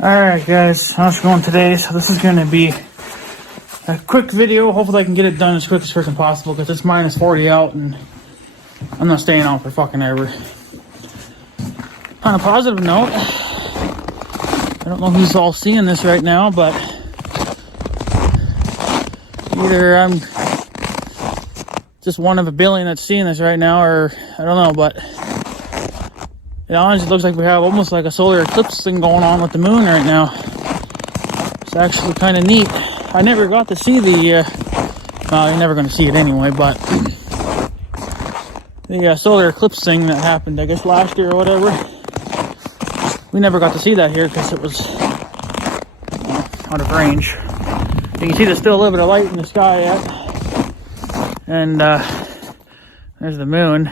Alright guys, how's it going today? So this is going to be a quick video. Hopefully I can get it done as quick as freaking possible because it's minus 40 out and I'm not staying out for fucking ever. On a positive note, I don't know who's all seeing this right now, but either I'm just one of a billion that's seeing this right now, or I don't know, but it honestly looks like we have almost like a solar eclipse thing going on with the moon right now. It's actually kind of neat. I never got to see the, you're never going to see it anyway, but the solar eclipse thing that happened, I guess, last year or whatever. We never got to see that here because it was out of range. You can see there's still a little bit of light in the sky yet. And there's the moon.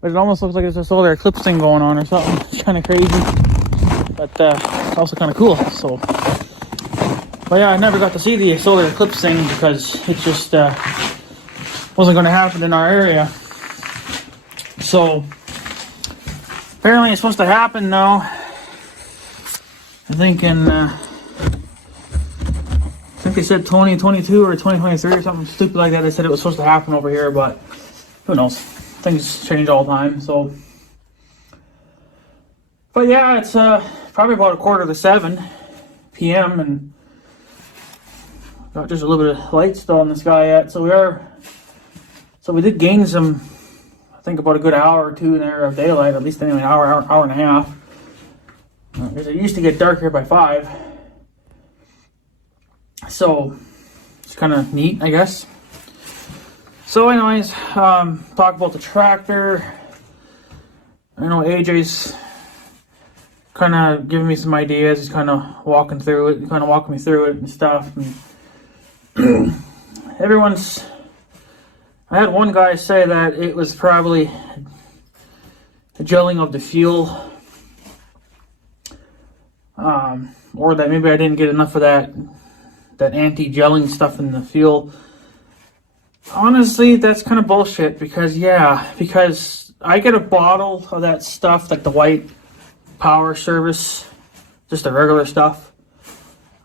But it almost looks like there's a solar eclipse thing going on or something. It's kind of crazy. But it's also kind of cool. So, but yeah, I never got to see the solar eclipse thing because it just wasn't going to happen in our area. So, apparently it's supposed to happen now. I think they said 2022 or 2023 or something stupid like that. They said it was supposed to happen over here, but who knows? Things change all the time, so. But yeah, it's probably about 6:45 p.m. and got just a little bit of light still in the sky yet. So we did gain some, I think about a good hour or two in there of daylight, at least anyway, an hour and a half. Because it used to get dark here by 5. So it's kind of neat, I guess. So anyways, talk about the tractor. I know AJ's kind of giving me some ideas. He's kind of walking me through it and stuff. And I had one guy say that it was probably the gelling of the fuel. Or that maybe I didn't get enough of that anti-gelling stuff in the fuel. Honestly, that's kind of bullshit because I get a bottle of that stuff, like the white power service, just the regular stuff.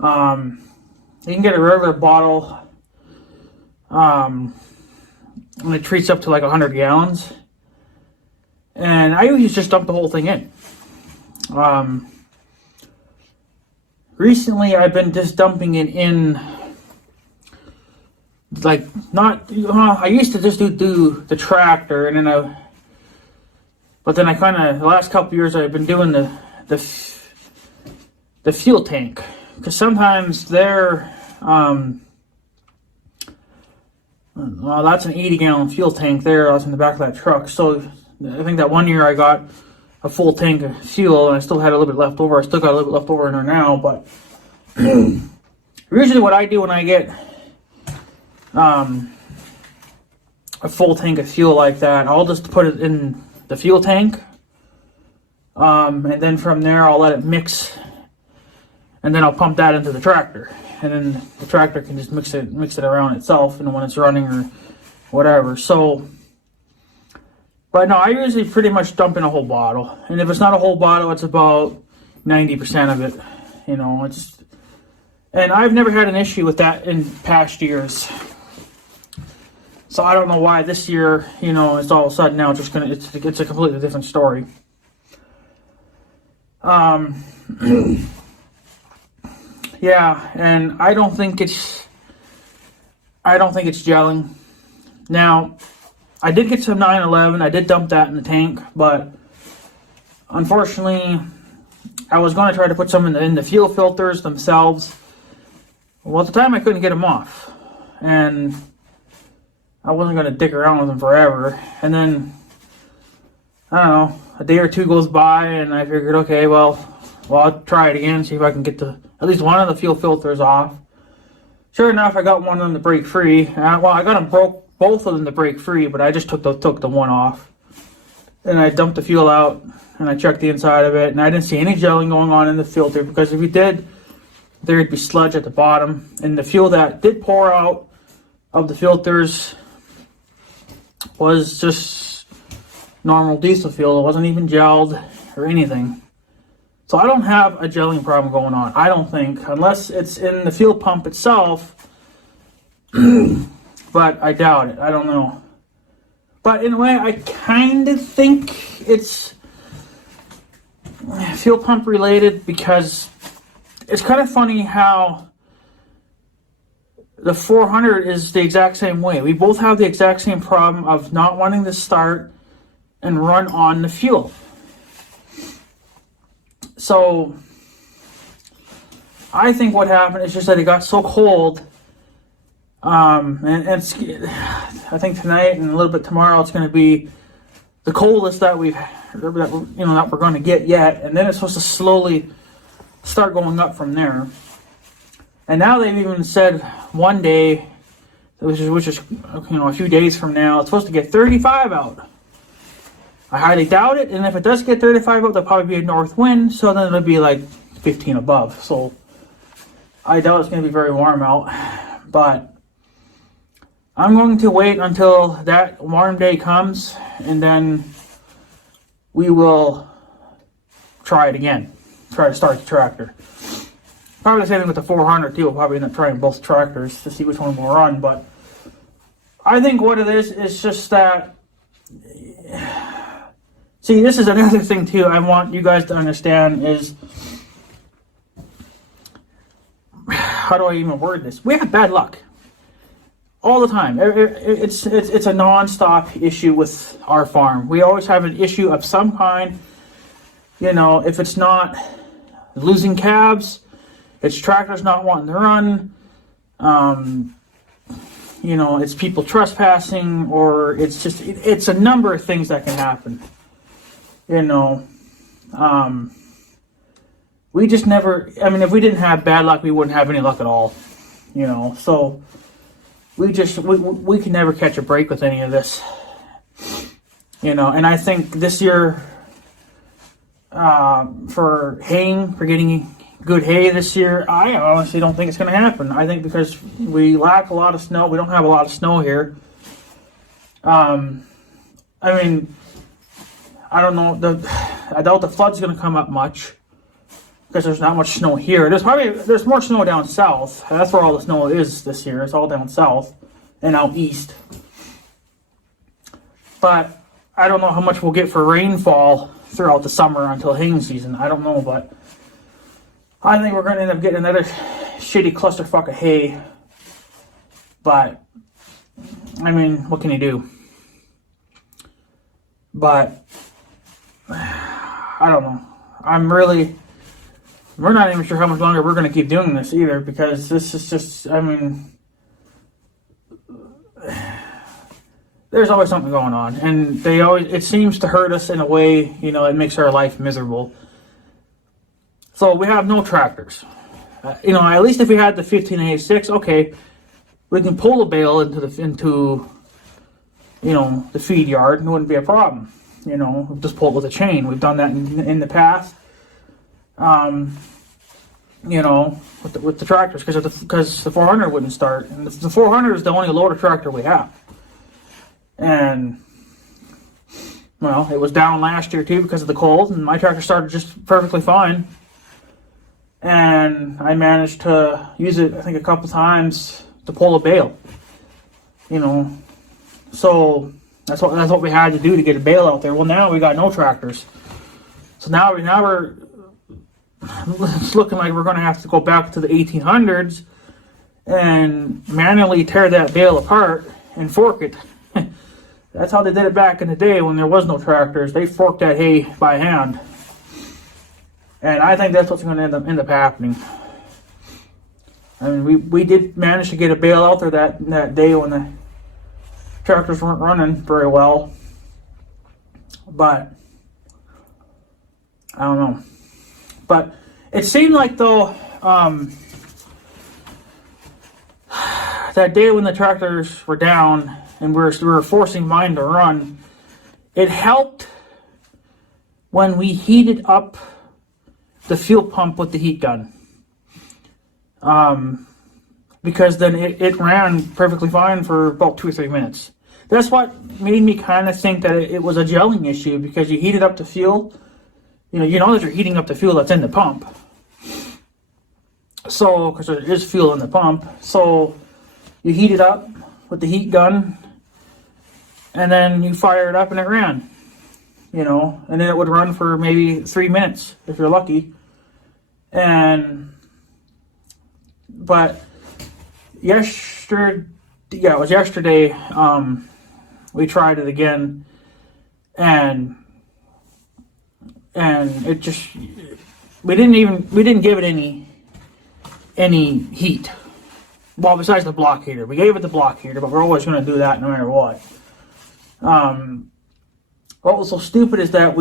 You can get a regular bottle, and it treats up to like 100 gallons. And I usually just dump the whole thing in. Recently, I've been just dumping it in. Like, I used to just do the tractor, and then but then I kind of, the last couple years I've been doing the fuel tank, because sometimes they're, well, that's an 80-gallon fuel tank there, that's in the back of that truck. So I think that one year I got a full tank of fuel, and I still had a little bit left over. I still got a little bit left over in there now, but usually what I do when I get a full tank of fuel like that, I'll just put it in the fuel tank, and then from there I'll let it mix, and then I'll pump that into the tractor, and then the tractor can just mix it around itself, and when it's running or whatever. So, but no, I usually pretty much dump in a whole bottle, and if it's not a whole bottle, it's about 90% of it. And I've never had an issue with that in past years. So I don't know why this year, it's all of a sudden now it's a completely different story. Yeah, and I don't think it's gelling. Now, I did get some 911. I did dump that in the tank, but unfortunately, I was going to try to put some in the fuel filters themselves. Well, at the time I couldn't get them off, and I wasn't going to dick around with them forever. And then, I don't know, a day or two goes by, and I figured, okay, well, I'll try it again, see if I can get at least one of the fuel filters off. Sure enough, I got one of them to break free. I got them both of them to break free, but I just took the one off. And I dumped the fuel out, and I checked the inside of it, and I didn't see any gelling going on in the filter, because if you did, there'd be sludge at the bottom. And the fuel that did pour out of the filters was just normal diesel fuel. It wasn't even gelled or anything. So I don't have a gelling problem going on. I don't think, unless it's in the fuel pump itself. But I doubt it. I don't know. But in a way, I kind of think it's fuel pump related, because it's kind of funny how the 400 is the exact same way. We both have the exact same problem of not wanting to start and run on the fuel. So I think what happened is just that it got so cold, and it's, I think tonight and a little bit tomorrow it's going to be the coldest that we're going to get yet, and then it's supposed to slowly start going up from there. And now they've even said one day, which is a few days from now, it's supposed to get 35 out. I highly doubt it, and if it does get 35 out, there'll probably be a north wind, so then it'll be like 15 above. So I doubt it's going to be very warm out, but I'm going to wait until that warm day comes, and then we will try it again. Try to start the tractor. Probably the same thing with the 400 too. We'll probably end up trying both tractors to see which one will run, but I think what it is just that. See, this is another thing too I want you guys to understand is, how do I even word this? We have bad luck all the time. It's a non-stop issue with our farm. We always have an issue of some kind. If it's not losing calves, it's tractors not wanting to run. It's people trespassing, or it's a number of things that can happen. We just never, if we didn't have bad luck, we wouldn't have any luck at all, so we can never catch a break with any of this, and I think this year, for getting good hay this year, I honestly don't think it's going to happen. I think because we lack a lot of snow, we don't have a lot of snow here. I don't know. I doubt the flood's going to come up much because there's not much snow here. There's more snow down south. That's where all the snow is this year. It's all down south and out east. But I don't know how much we'll get for rainfall throughout the summer until haying season. I don't know, but I think we're going to end up getting another shitty clusterfuck of hay. But what can you do? But I don't know. We're not even sure how much longer we're going to keep doing this either, because this is just, there's always something going on, and it seems to hurt us in a way, it makes our life miserable. So we have no tractors. At least if we had the 1586, okay, we can pull a bale into the feed yard, and it wouldn't be a problem. Just pull it with a chain. We've done that in the past. With the tractors, because the 400 wouldn't start, and the 400 is the only loader tractor we have. And it was down last year too because of the cold, and my tractor started just perfectly fine. And I managed to use it, I think, a couple times to pull a bale. So that's what we had to do to get a bale out there. Well, now we got no tractors, so now we're it's looking like we're going to have to go back to the 1800s and manually tear that bale apart and fork it. That's how they did it back in the day when there was no tractors. They forked that hay by hand. And I think that's what's going to end up happening. We did manage to get a bale out there that day when the tractors weren't running very well. But I don't know. But it seemed like, though, that day when the tractors were down and we were forcing mine to run, it helped when we heated up the fuel pump with the heat gun. Because then it ran perfectly fine for about 2 or 3 minutes. That's what made me kind of think that it was a gelling issue, because you heated up the fuel you know that you're heating up the fuel that's in the pump. So, because there is fuel in the pump, so you heat it up with the heat gun, and then you fire it up and it ran. You know, and then it would run for maybe 3 minutes if you're lucky. But yesterday, yeah, it was yesterday, we tried it again, and it just, we didn't give it any heat. Well, besides the block heater. We gave it the block heater, but we're always going to do that no matter what. What was so stupid is that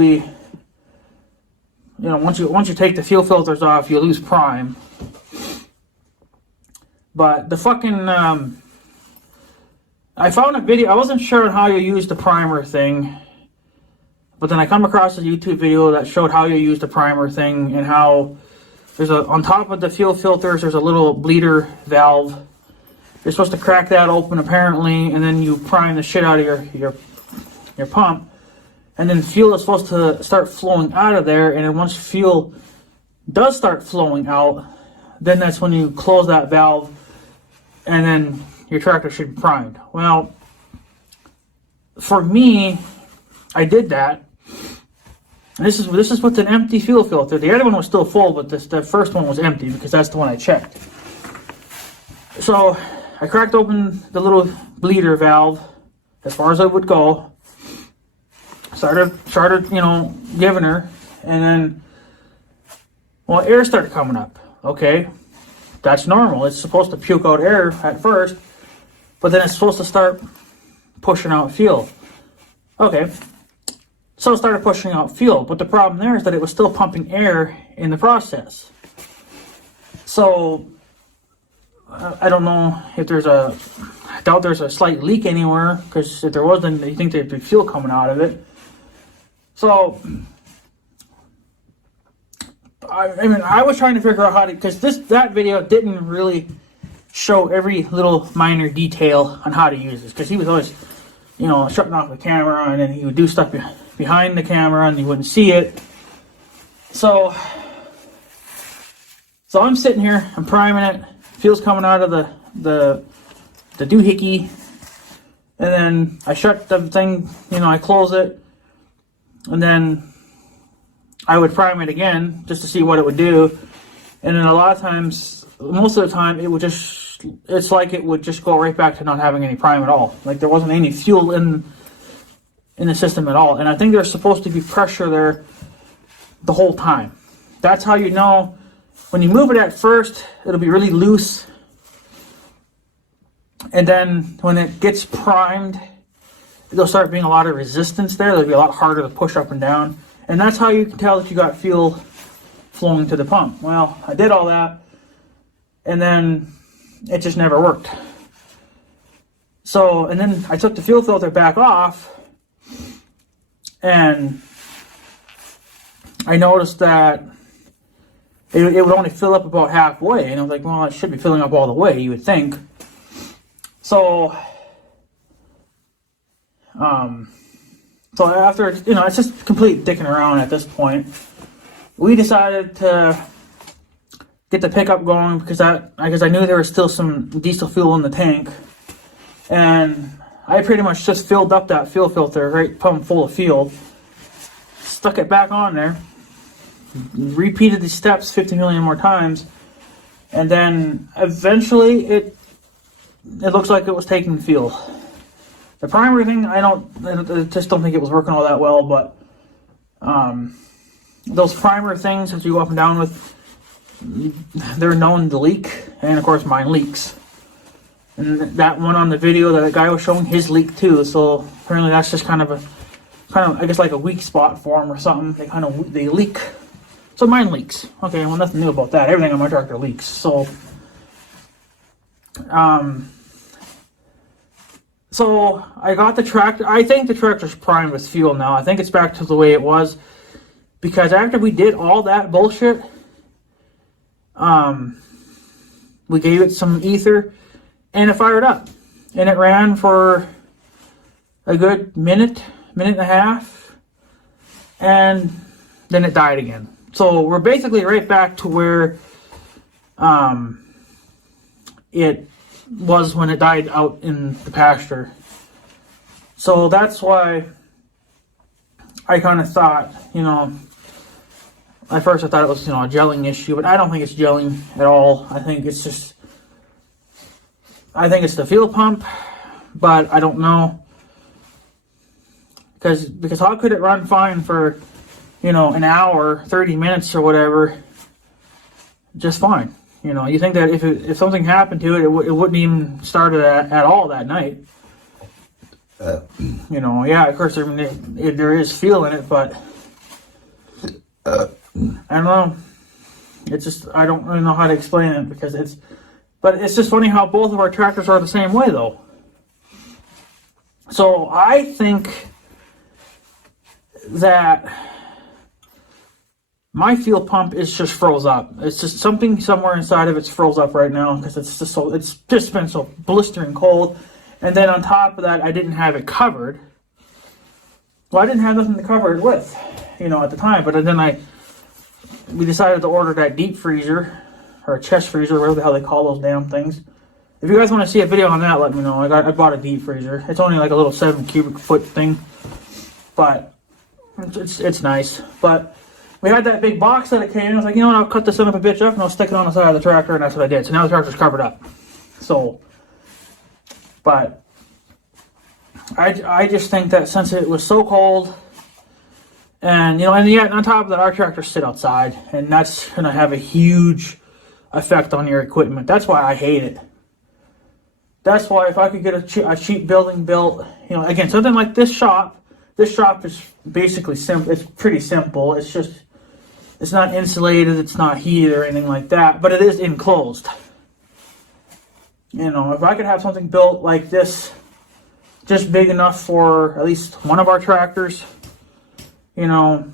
once you take the fuel filters off, you lose prime. But the fucking, I found a video, I wasn't sure on how you use the primer thing, but then I come across a YouTube video that showed how you use the primer thing, and how on top of the fuel filters, there's a little bleeder valve. You're supposed to crack that open apparently, and then you prime the shit out of your pump. And then fuel is supposed to start flowing out of there, and then once fuel does start flowing out, then that's when you close that valve, and then your tractor should be primed. Well, for me, I did that. And this is with an empty fuel filter. The other one was still full, but the first one was empty because that's the one I checked. So I cracked open the little bleeder valve as far as I would go. Started, giving her, and then, well, air started coming up. Okay, that's normal. It's supposed to puke out air at first, but then it's supposed to start pushing out fuel. Okay, so it started pushing out fuel, but the problem there is that it was still pumping air in the process. So, I don't know if I doubt there's a slight leak anywhere, because if there was, then you think there'd be fuel coming out of it. So, I was trying to figure out how to, because that video didn't really show every little minor detail on how to use this, because he was always, shutting off the camera, and then he would do stuff behind the camera, and you wouldn't see it. So I'm sitting here, I'm priming it, fuel's coming out of the doohickey, and then I shut the thing, I close it. And then I would prime it again just to see what it would do. And then a lot of times, most of the time, it's like it would just go right back to not having any prime at all. Like there wasn't any fuel in the system at all. And I think there's supposed to be pressure there the whole time. That's how you know. When you move it at first, it'll be really loose. And then when it gets primed, there'll start being a lot of resistance there. It'll be a lot harder to push up and down. And that's how you can tell that you got fuel flowing to the pump. Well, I did all that, and then it just never worked. So, and then I took the fuel filter back off, and I noticed that it would only fill up about halfway. And I was like, well, it should be filling up all the way, you would think. So after, it's just complete dicking around at this point, we decided to get the pickup going because I knew there was still some diesel fuel in the tank, and I pretty much just filled up that fuel filter, right, pump full of fuel, stuck it back on there, repeated these steps 50 million more times, and then eventually it looks like it was taking fuel. The primer thing, I just don't think it was working all that well, but those primer things that you go up and down with, they're known to leak, and of course mine leaks. And that one on the video that the guy was showing, his leaked too, so apparently that's just kind of I guess like a weak spot for them or something. They leak. So mine leaks. Okay, well, nothing new about that. Everything on my tractor leaks. So So I got the tractor. I think the tractor's primed with fuel now. I think it's back to the way it was, because after we did all that bullshit, we gave it some ether, and it fired up, and it ran for a good minute and a half, and then it died again. So we're basically right back to where it was when it died out in the pasture. So that's why I kind of thought, at first I thought it was, a gelling issue, but I don't think it's gelling at all. I think it's the fuel pump, but I don't know. Because how could it run fine for, an hour, 30 minutes or whatever, just fine? You think that if something happened to it, it wouldn't even start at all that night. Yeah, of course there is fuel in it, but I don't know. It's just, I don't really know how to explain it but it's just funny how both of our tractors are the same way though. So I think that my fuel pump is just froze up. It's just something somewhere inside of it's froze up right now because it's just been so blistering cold. And then on top of that, I didn't have it covered. Well, I didn't have nothing to cover it with, at the time. But then we decided to order that deep freezer or a chest freezer, whatever the hell they call those damn things. If you guys want to see a video on that, let me know. I bought a deep freezer. It's only like a little 7 cubic foot thing, but it's nice. But we had that big box that it came in. I was like, I'll cut this son of a bitch up and I'll stick it on the side of the tractor, and that's what I did. So now the tractor's covered up. So, but I just think that since it was so cold, and and yet on top of that, our tractors sit outside, and that's gonna have a huge effect on your equipment. That's why I hate it. That's why if I could get a cheap building built, again, something like this shop is basically simple. It's pretty simple. It's not insulated, it's not heated or anything like that, but it is enclosed. If I could have something built like this, just big enough for at least one of our tractors, then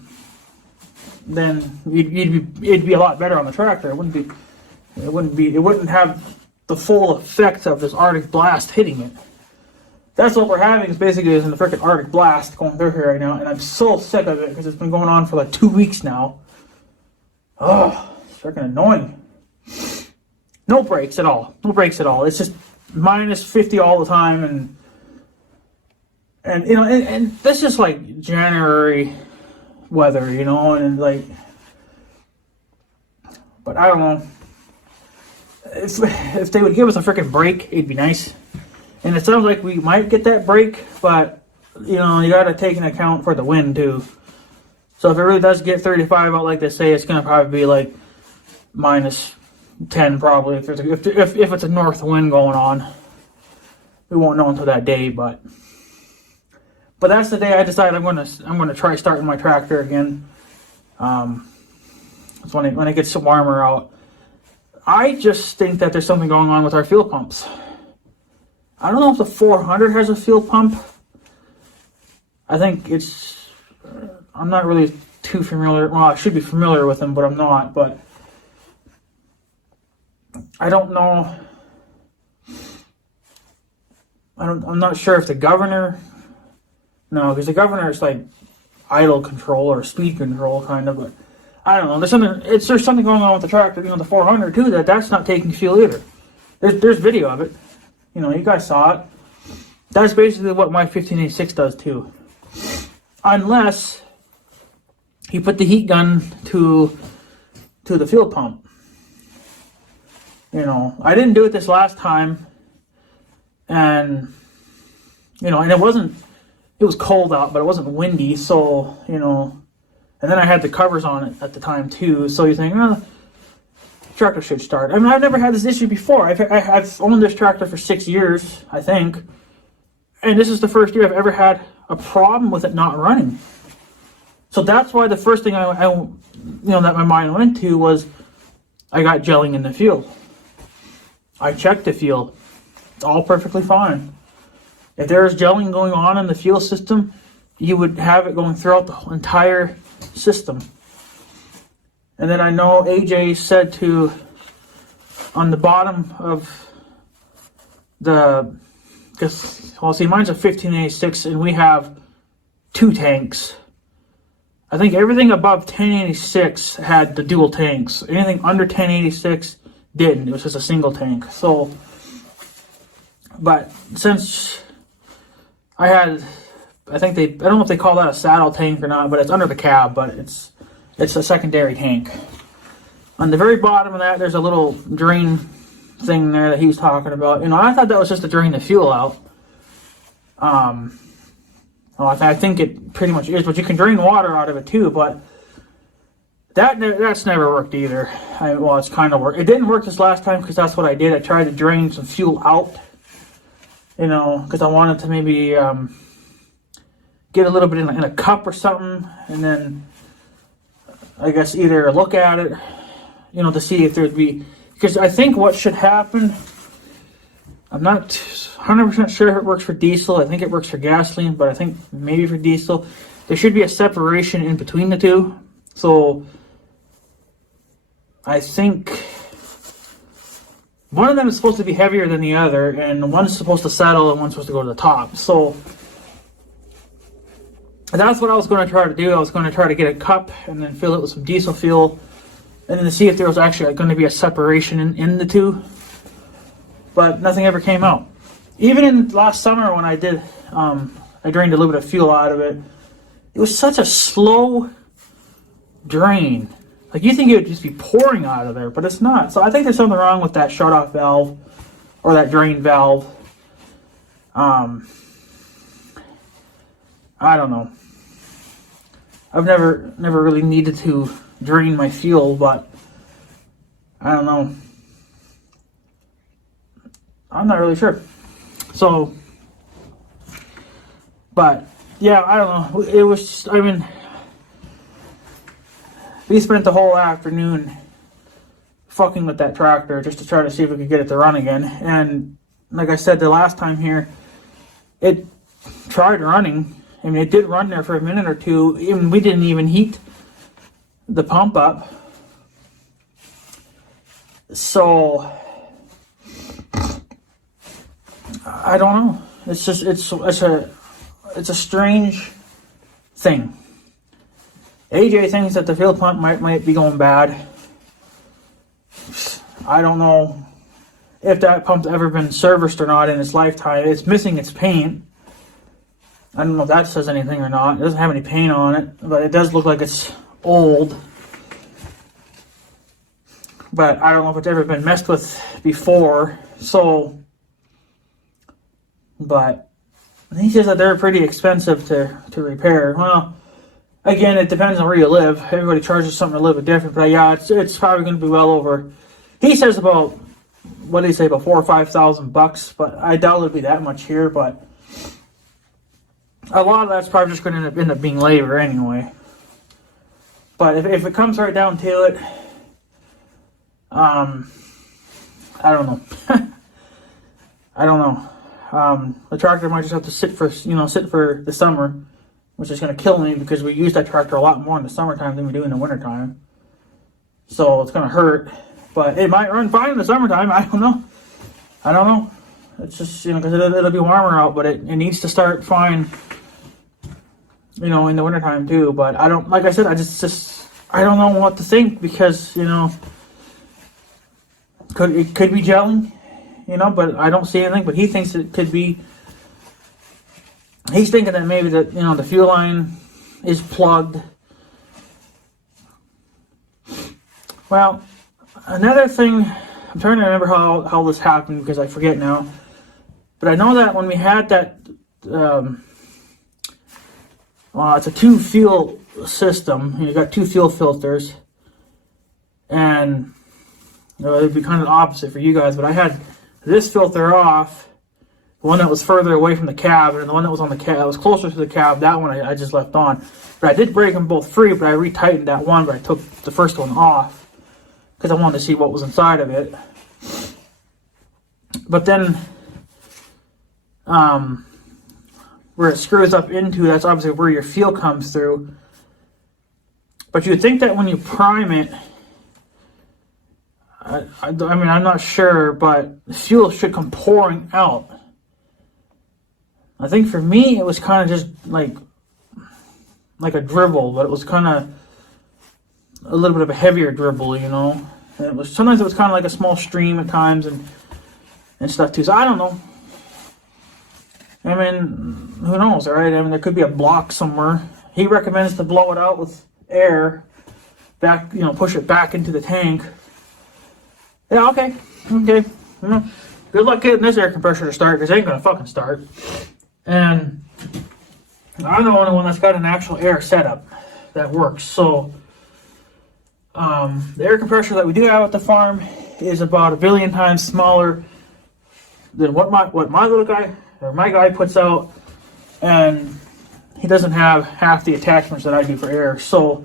it'd be a lot better on the tractor. It wouldn't have the full effect of this Arctic blast hitting it. That's what we're having, is basically in the freaking Arctic blast going through here right now, and I'm so sick of it because it's been going on for like 2 weeks now. Oh, it's freaking annoying. No brakes at all. It's just minus 50 all the time, and this is like January weather, and like, but I don't know. If they would give us a freaking break, it'd be nice. And it sounds like we might get that break, but you gotta take into account for the wind too. So if it really does get 35 out like they say, it's gonna probably be like minus 10 probably if it's a north wind going on. We won't know until that day, but that's the day I decided I'm gonna try starting my tractor again. It's when it gets warmer out. I just think that there's something going on with our fuel pumps. I don't know if the 400 has a fuel pump. I think I'm not really too familiar. Well, I should be familiar with them, but I'm not. But I don't know. I'm not sure if the governor. No, because the governor is like idle control or speed control kind of. But I don't know. There's something going on with the tractor. The 400 too. That's not taking fuel either. There's video of it. You guys saw it. That's basically what my 1586 does too. Unless you put the heat gun to the fuel pump. I didn't do it this last time. And, and it was cold out, but it wasn't windy. So, and then I had the covers on it at the time too. So you think, tractor should start. I mean, I've never had this issue before. I've owned this tractor for 6 years, I think, and this is the first year I've ever had a problem with it not running. So that's why the first thing I that my mind went to was I got gelling in the fuel. I checked the fuel. It's all perfectly fine. If there's gelling going on in the fuel system, you would have it going throughout the entire system. And then I know AJ said on the bottom of mine's a 1586 and we have 2 tanks. I think everything above 1086 had the dual tanks. Anything under 1086 didn't. It was just a single tank. So, but since I had, I don't know if they call that a saddle tank or not, but it's under the cab, but it's a secondary tank. On the very bottom of that, there's a little drain thing there that he was talking about. I thought that was just to drain the fuel out. Well, I think it pretty much is, but you can drain water out of it too, but that's never worked either. It's kind of worked. It didn't work this last time because that's what I did. I tried to drain some fuel out, because I wanted to maybe get a little bit in a cup or something, and then I guess either look at it, to see if there'd be, because I think what should happen, I'm not 100% sure if it works for diesel. I think it works for gasoline, but I think maybe for diesel, there should be a separation in between the two. So I think one of them is supposed to be heavier than the other, and one's supposed to settle and one's supposed to go to the top. So that's what I was going to try to do. I was going to try to get a cup and then fill it with some diesel fuel, and then to see if there was actually going to be a separation in the two. But nothing ever came out. Even in last summer when I did, I drained a little bit of fuel out of it. It was such a slow drain. Like, you think it would just be pouring out of there, but it's not. So I think there's something wrong with that shut-off valve or that drain valve. I don't know. I've never really needed to drain my fuel, but I don't know. I'm not really sure. So, but yeah, I don't know. It was just, we spent the whole afternoon fucking with that tractor just to try to see if we could get it to run again. And like I said, the last time here, it tried running. It did run there for a minute or two. We didn't even heat the pump up. So I don't know. It's just it's a strange thing. AJ thinks that the fuel pump might be going bad. I don't know if that pump's ever been serviced or not in its lifetime. It's missing its paint. I don't know if that says anything or not. It doesn't have any paint on it, but it does look like it's old. But I don't know if it's ever been messed with before. So, but he says that they're pretty expensive to repair. Well, again, it depends on where you live. Everybody charges something a little bit different. But yeah, it's probably going to be well over. He says about, what did he say, about $4,000 or $5,000. But I doubt it'll be that much here. But a lot of that's probably just going to end up being labor anyway. But if it comes right down to it, I don't know. I don't know. The tractor might just have to sit for the summer, which is going to kill me because we use that tractor a lot more in the summertime than we do in the wintertime. So it's going to hurt, but it might run fine in the summertime. I don't know. It's just, because it'll be warmer out, but it needs to start fine, in the wintertime too. But I don't, like I said, I just I don't know what to think because, it could be gelling, but I don't see anything. But he thinks it could be. He's thinking that maybe that the fuel line is plugged. Well, another thing, I'm trying to remember how this happened because I forget now. But I know that when we had that, it's a two fuel system. You got two fuel filters, and it'd be kind of the opposite for you guys. But I had this filter off, the one that was further away from the cab, and the one that was on the cab, that was closer to the cab. That one I just left on. But I did break them both free. But I retightened that one. But I took the first one off because I wanted to see what was inside of it. But then, where it screws up into, that's obviously where your fuel comes through. But you would think that when you prime it, I'm not sure, but the fuel should come pouring out. I think for me, it was kind of just like, like a dribble, but it was kind of a little bit of a heavier dribble, you know. And it was sometimes it was kind of like a small stream at times and stuff too. So I don't know. I mean, who knows, right? I mean, there could be a block somewhere. He recommends to blow it out with air, back, you know, push it back into the tank. Yeah, okay. Yeah. Good luck getting this air compressor to start, because it ain't gonna fucking start. And I'm the only one that's got an actual air setup that works. So the air compressor that we do have at the farm is about 1 billion times smaller than what my little guy or my guy puts out, and he doesn't have half the attachments that I do for air. So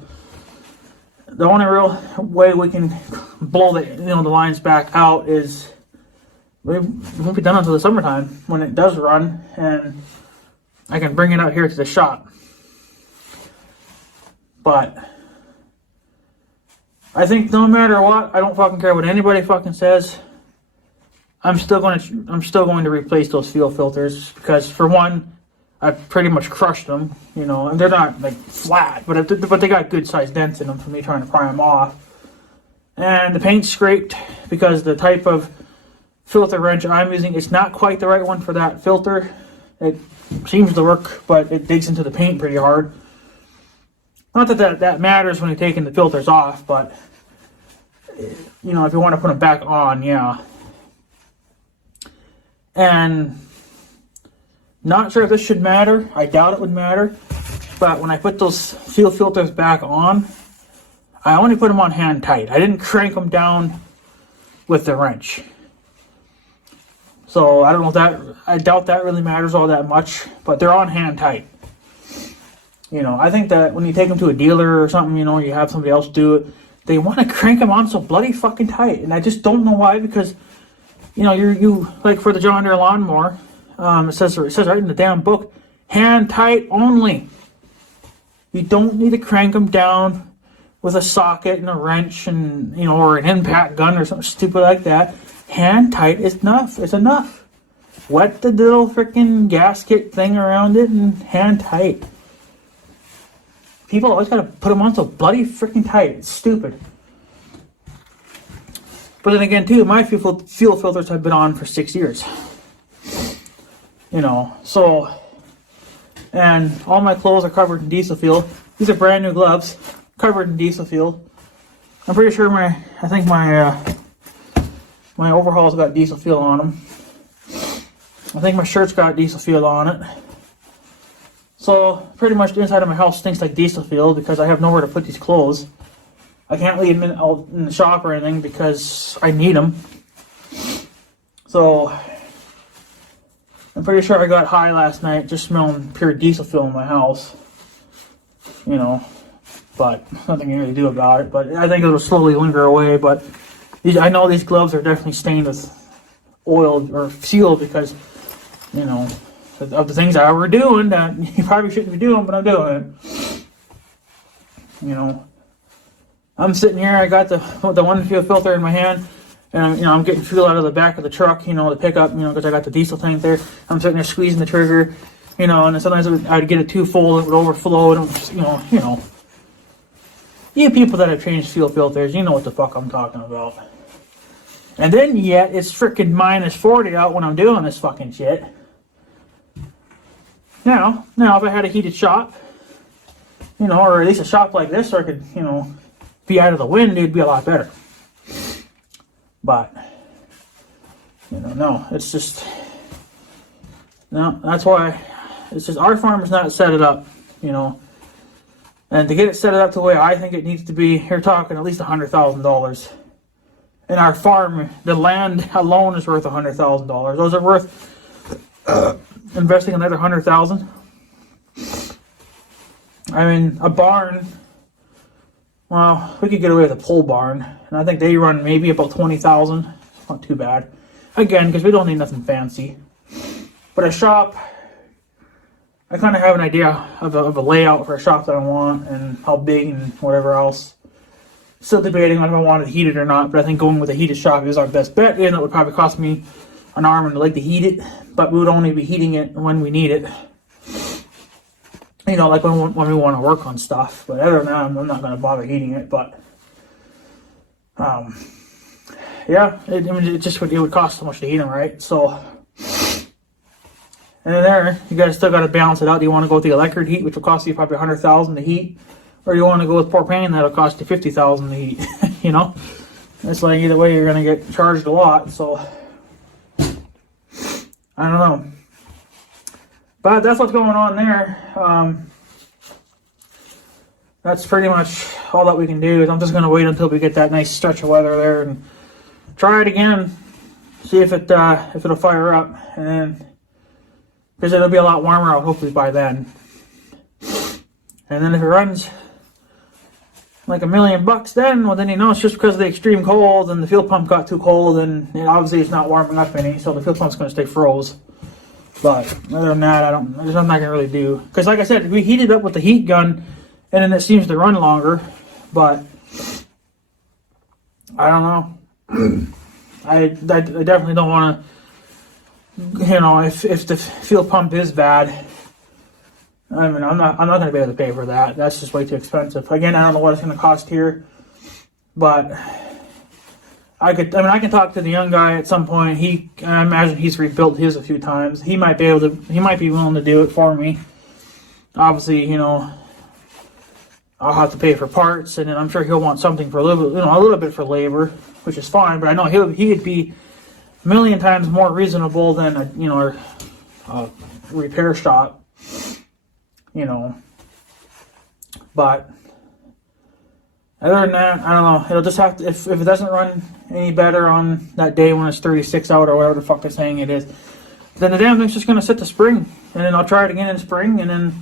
the only real way we can blow the the lines back out is we won't be done until the summertime when it does run, and I can bring it out here to the shop. But I think no matter what, I don't fucking care what anybody fucking says. I'm still going to replace those fuel filters, because for one, I've pretty much crushed them, you know, and they're not like flat, but they got good sized dents in them from me trying to pry them off. And the paint's scraped because the type of filter wrench I'm using, it's not quite the right one for that filter. It seems to work, but it digs into the paint pretty hard. Not that matters when you're taking the filters off, but you know, if you want to put them back on, yeah. And not sure if this should matter. I doubt it would matter. But when I put those fuel filters back on, I only put them on hand tight. I didn't crank them down with the wrench. So I don't know if that, I doubt that really matters all that much, but they're on hand tight. You know, I think that when you take them to a dealer or something, you know, you have somebody else do it, they want to crank them on so bloody fucking tight. And I just don't know why, because you know, you like for the John Deere lawnmower, it says right in the damn book, hand tight only. You don't need to crank them down with a socket and a wrench and, you know, or an impact gun or something stupid like that. Hand tight is enough. It's enough. Wet the little freaking gasket thing around it and hand tight. People always gotta put them on so bloody freaking tight. It's stupid. But then again, too, my fuel filters have been on for 6 years. You know, so, and all my clothes are covered in diesel fuel. These are brand new gloves, covered in diesel fuel. I'm pretty sure my overalls got diesel fuel on them. I think my shirt's got diesel fuel on it. So, pretty much the inside of my house stinks like diesel fuel because I have nowhere to put these clothes. I can't leave them in the shop or anything because I need them. So, I'm pretty sure I got high last night just smelling pure diesel fuel in my house. You know, but nothing you can really do about it. But I think it'll slowly linger away. But I know these gloves are definitely stained with oil or fuel because, you know, of the things I were doing that you probably shouldn't be doing, but I'm doing it. You know. I'm sitting here, I got the one fuel filter in my hand, and you know, I'm getting fuel out of the back of the truck, you know, the pickup, you know, because I got the diesel tank there. I'm sitting there squeezing the trigger, you know, and sometimes I'd get it too full, it would overflow, and you know. You people that have changed fuel filters, you know what the fuck I'm talking about. And then yet, it's freaking minus 40 out when I'm doing this fucking shit. Now, if I had a heated shop, you know, or at least a shop like this, where I could, you know, be out of the wind, it'd be a lot better. But, you know, no, it's just, no, that's why, it's just our farmer's not set it up, you know. And to get it set up the way I think it needs to be, you're talking at least $100,000. And our farm, the land alone is worth $100,000. Those are worth investing another $100,000. I mean, a barn, well, we could get away with a pole barn, and I think they run maybe about $20,000. Not too bad. Again, because we don't need nothing fancy. But a shop, I kind of have an idea of a layout for a shop that I want, and how big and whatever else. Still debating on if I want it heated or not, but I think going with a heated shop is our best bet, and that would probably cost me an arm and a leg to heat it, but we would only be heating it when we need it. You know, like when we want to work on stuff. But other than that, I'm not going to bother heating it. But yeah, it would cost so much to heat them, right? So, and then there, you guys still got to balance it out. Do you want to go with the electric heat, which will cost you probably $100,000 to heat, or do you want to go with propane that'll cost you $50,000 to heat? You know, it's like either way you're going to get charged a lot. So I don't know. But that's what's going on there. That's pretty much all that we can do. Is I'm just going to wait until we get that nice stretch of weather there and try it again. See if it'll fire up, and then because it'll be a lot warmer out hopefully by then. And then if it runs like $1 million, then well, then you know it's just because of the extreme cold and the fuel pump got too cold, and obviously it's not warming up any, so the fuel pump's going to stay froze. But other than that, there's nothing I can really do. Because like I said, we heat it up with the heat gun, and then it seems to run longer. But I don't know. I definitely don't want to. You know, if the fuel pump is bad, I mean, I'm not going to be able to pay for that. That's just way too expensive. Again, I don't know what it's going to cost here, but I can talk to the young guy at some point. I imagine he's rebuilt his a few miles. He might be willing to do it for me. Obviously, you know, I'll have to pay for parts, and then I'm sure he'll want something for a little bit for labor, which is fine. But I know he'd be a million times more reasonable than a repair shop. You know, but other than that, I don't know. It'll just have to, if it doesn't run any better on that day when it's 36 out or whatever the fuck they're saying it is, then the damn thing's just gonna sit to spring, and then I'll try it again in spring, and then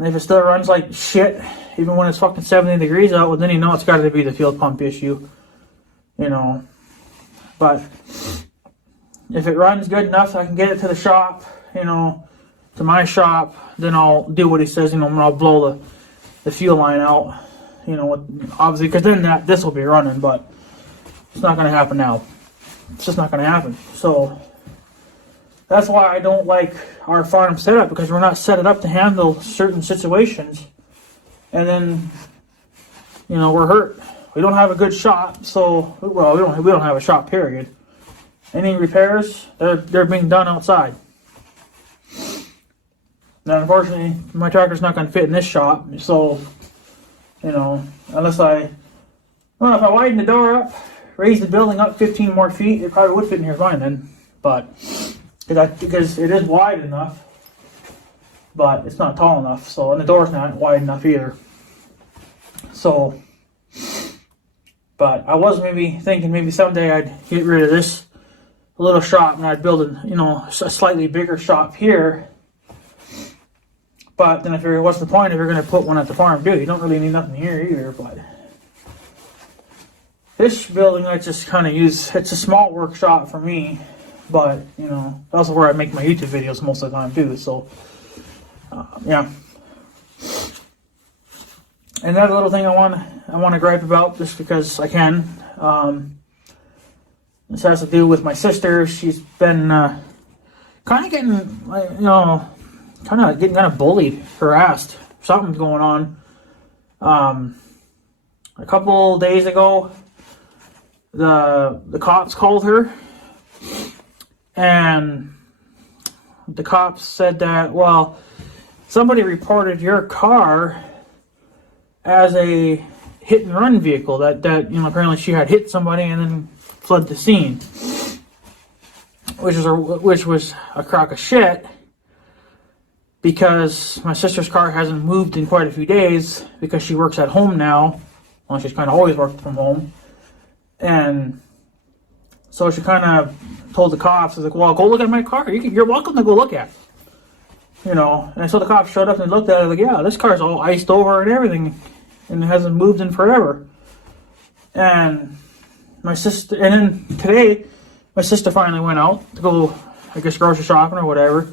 if it still runs like shit, even when it's fucking 70 degrees out, well then you know it's got to be the fuel pump issue. You know, but if it runs good enough, I can get it to the shop. You know. To my shop, then I'll do what he says, you know, and I'll blow the fuel line out, you know, obviously, because then this will be running, but it's not going to happen now. It's just not going to happen. So that's why I don't like our farm setup, because we're not set it up to handle certain situations, and then, you know, we're hurt. We don't have a good shop, so, well, we don't have a shop, period. Any repairs, they're being done outside. Now, unfortunately, my tractor's not going to fit in this shop, so, you know, if I widen the door up, raise the building up 15 more feet, it probably would fit in here fine then, but, because it is wide enough, but it's not tall enough, so, and the door's not wide enough either. So, but I was thinking someday I'd get rid of this little shop and I'd build a slightly bigger shop here. But then I figured, what's the point if you're going to put one at the farm too? You don't really need nothing here either. But this building I just kind of use, it's a small workshop for me. But, you know, that's also where I make my YouTube videos most of the time too. So, yeah. And that little thing I want to gripe about just because I can. This has to do with my sister. She's been kind of getting, getting bullied, harassed. Something's going on. A couple days ago, the cops called her, and the cops said that, well, somebody reported your car as a hit and run vehicle, that apparently she had hit somebody and then fled the scene, which was a crock of shit, because my sister's car hasn't moved in quite a few days because she works at home now. Well, she's kind of always worked from home, and so she kind of told the cops, like, well, go look at my car. You're welcome to go look at it. You know, and so the cops showed up and looked at it, like, yeah, this car's all iced over and everything, and it hasn't moved in forever. And my sister, and then today, my sister finally went out to go, I guess, grocery shopping or whatever,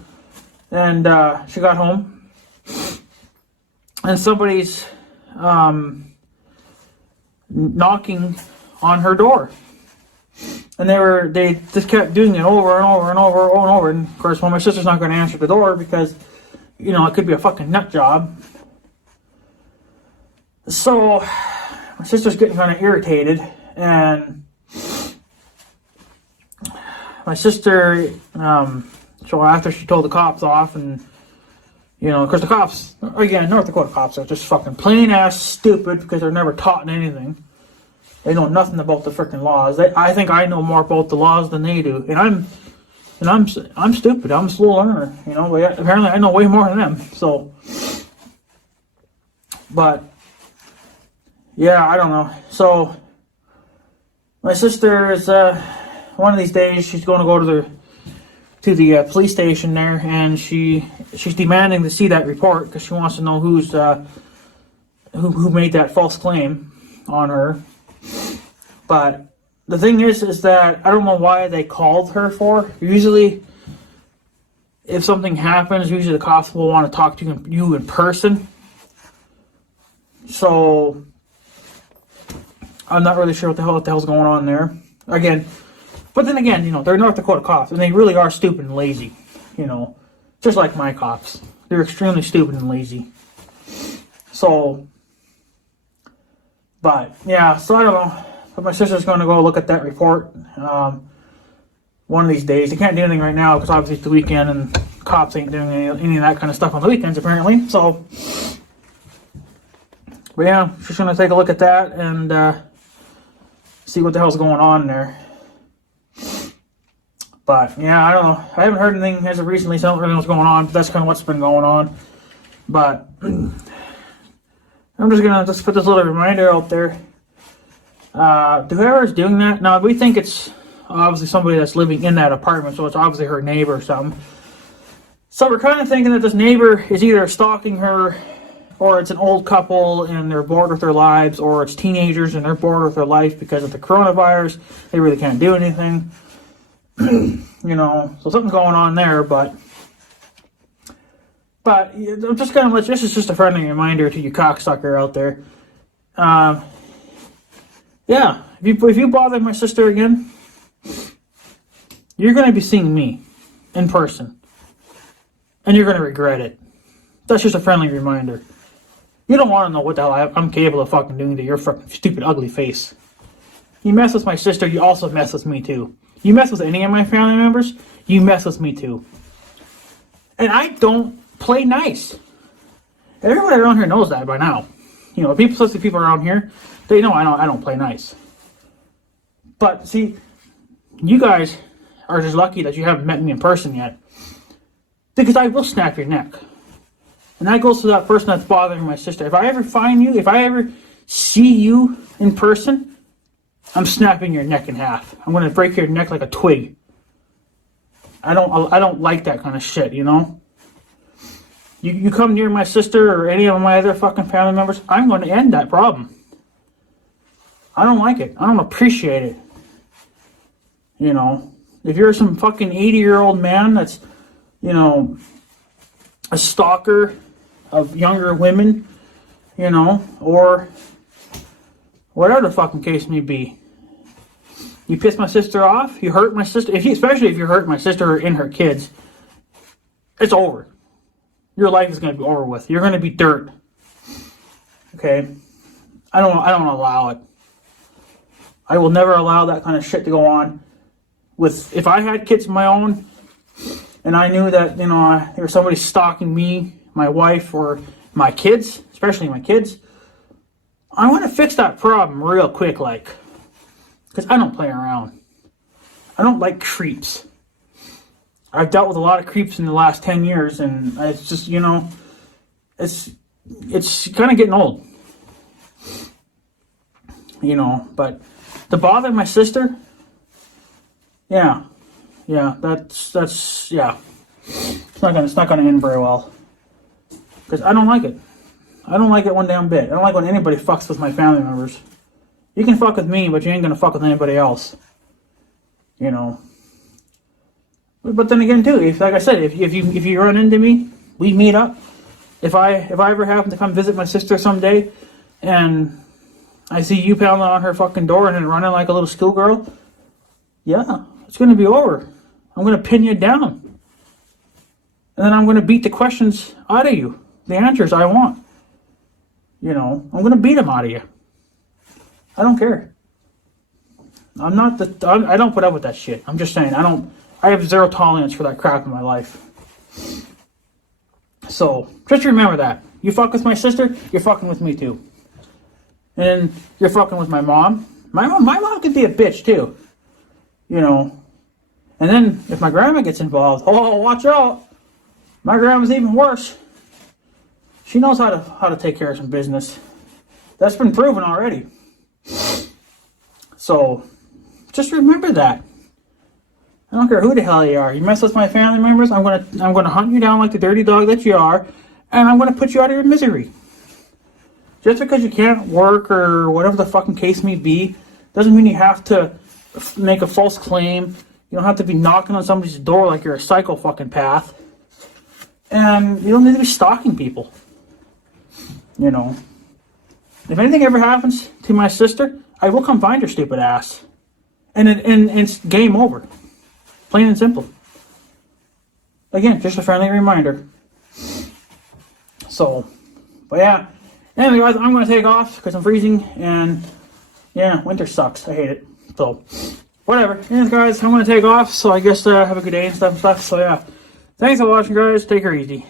and she got home, and somebody's knocking on her door. And they just kept doing it over and over and over and over and over. And of course, well, my sister's not going to answer the door because it could be a fucking nut job. So my sister's getting kind of irritated, and my sister, so after she told the cops off, and because the cops, again, North Dakota cops are just fucking plain ass stupid because they're never taught anything. They know nothing about the freaking laws. I think I know more about the laws than they do, and I'm stupid. I'm a slow learner. Apparently I know way more than them. So, but yeah, I don't know. So my sister is one of these days she's going to go to the police station there, and she's demanding to see that report because she wants to know who made that false claim on her. But the thing is that I don't know why they called her for. Usually, if something happens, usually the cops will want to talk to you in person. So I'm not really sure what the hell's going on there. But then again, they're North Dakota cops, and they really are stupid and lazy. Just like my cops, they're extremely stupid and lazy. So, but yeah, so I don't know. But my sister's going to go look at that report one of these days. They can't do anything right now because obviously it's the weekend and cops ain't doing any of that kind of stuff on the weekends apparently. So, but yeah, she's going to take a look at that and see what the hell's going on there. But yeah, I don't know. I haven't heard anything as of recently, so I don't really know what's going on. But that's kind of what's been going on. But I'm just going to put this little reminder out there. To whoever's doing that, now we think it's obviously somebody that's living in that apartment, so it's obviously her neighbor or something. So we're kind of thinking that this neighbor is either stalking her, or it's an old couple and they're bored with their lives, or it's teenagers and they're bored with their life because of the coronavirus. They really can't do anything. So something's going on there, but I'm just gonna this is just a friendly reminder to you cocksucker out there. Yeah, if you bother my sister again, you're going to be seeing me in person. And you're going to regret it. That's just a friendly reminder. You don't want to know what the hell I'm capable of fucking doing to your fucking stupid ugly face. You mess with my sister, you also mess with me too. You mess with any of my family members, you mess with me too. And I don't play nice. Everybody around here knows that by now. Especially people around here, they know I don't play nice. But see, you guys are just lucky that you haven't met me in person yet. Because I will snap your neck. And that goes to that person that's bothering my sister. If I ever find you, if I ever see you in person, I'm snapping your neck in half. I'm going to break your neck like a twig. I don't like that kind of shit, You come near my sister or any of my other fucking family members, I'm going to end that problem. I don't like it. I don't appreciate it. If you're some fucking 80-year-old man that's, a stalker of younger women, or whatever the fucking case may be. You piss my sister off, you hurt my sister, especially if you hurt my sister and her kids, it's over. Your life is going to be over with. You're going to be dirt. Okay? I don't allow it. I will never allow that kind of shit to go on. If I had kids of my own, and I knew that, there was somebody stalking me, my wife, or my kids, especially my kids, I want to fix that problem real quick, because I don't play around. I don't like creeps. I've dealt with a lot of creeps in the last 10 years, and it's just, it's kind of getting old. But to bother my sister, yeah, that's yeah. It's not gonna end very well. Because I don't like it. I don't like it one damn bit. I don't like when anybody fucks with my family members. You can fuck with me, but you ain't gonna fuck with anybody else. But then again, too, like I said, if you run into me, we meet up. If I ever happen to come visit my sister someday, and I see you pounding on her fucking door and then running like a little schoolgirl, yeah, it's gonna be over. I'm gonna pin you down. And then I'm going to beat the questions out of you. The answers I want. You know, I'm going to beat them out of you. I don't care. I don't put up with that shit. I'm just saying, I have zero tolerance for that crap in my life. So, just remember that. You fuck with my sister, you're fucking with me too. And you're fucking with my mom. My mom could be a bitch too. You know. And then, if my grandma gets involved, oh, watch out. My grandma's even worse. She knows how to take care of some business. That's been proven already. So, just remember that. I don't care who the hell you are. You mess with my family members, I'm gonna hunt you down like the dirty dog that you are, and I'm gonna put you out of your misery. Just because you can't work or whatever the fucking case may be, doesn't mean you have to make a false claim. You don't have to be knocking on somebody's door like you're a psycho fucking path. And you don't need to be stalking people. You know. If anything ever happens to my sister, I will come find her stupid ass. And it's game over. Plain and simple. Again, just a friendly reminder. So, but yeah. Anyway, guys, I'm going to take off because I'm freezing. And, yeah, winter sucks. I hate it. So, whatever. Anyways, guys, I'm going to take off. So, I guess have a good day and stuff. So, yeah. Thanks for watching, guys. Take her easy.